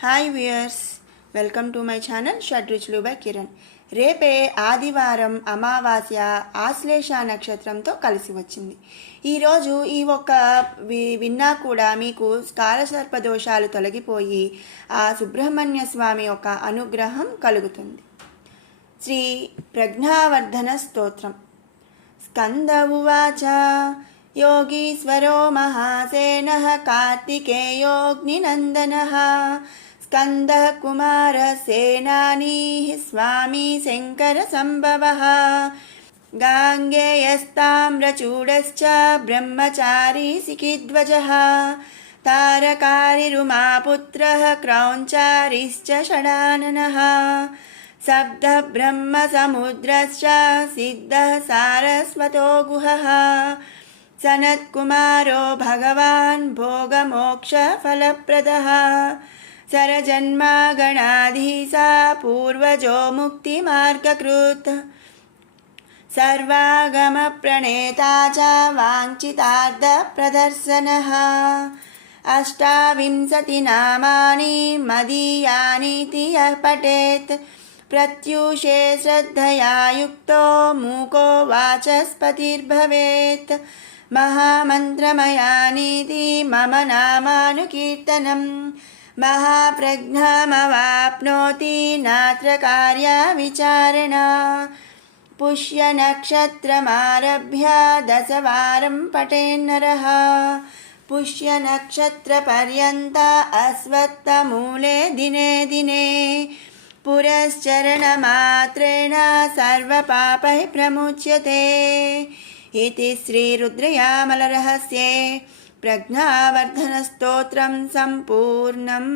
hi viewers welcome to my channel Shadruchulu by Kiran రేపే ఆదివారం అమావాస్య ఆశ్లేష నక్షత్రంతో కలిసి వచ్చింది ఈరోజు ఈ ఒక్క వి- విన్నా కూడా మీకు కాలసర్ప దోషాలు తొలగిపోయి ఆ సుబ్రహ్మణ్య స్వామి యొక్క అనుగ్రహం కలుగుతుంది శ్రీ ప్రజ్ఞావర్ధన స్తోత్రం స్కంద ఉవాచ योगीश्वरो महासेनः कार्तिकेयोऽग्निनन्दनः स्कन्दः कुमारसेनानीः स्वामी शङ्करसम्भवः गाङ्गेयस्ताम्रचूडश्च ब्रह्मचारी सिकिध्वजः तारकारिरुमापुत्रः क्रौञ्चारिश्च षडाननः। सब्दब्रह्मसमुद्रश्च सिद्धः सारस्वतो गुहः। सनत्कुमारो भगवान् भोगमोक्षफलप्रदः। सरजन्मागणाधीशा पूर्वजो मुक्तिमार्गकृत् सर्वागमप्रणेता च वाञ्छितार्थप्रदर्शनः अष्टाविंशतिनामानि मदीयानीति यः पठेत् प्रत्यूषे श्रद्धया युक्तो मूको वाचस्पतिर्भवेत् महामन्त्रमयानीति मम नामानुकीर्तनम् महाप्रज्ञामवाप्नोति नात्र कार्याविचारणा पुष्यनक्षत्रमारभ्य दशवारं पठेन्नरः पुष्यनक्षत्रपर्यन्त अस्वत्थमूले दिने दिने पुरश्चरणमात्रेण सर्वपापैः प्रमुच्यते इति श्रीरुद्रयामलरहस्ये प्रज्ञावर्धनस्तोत्रं सम्पूर्णम्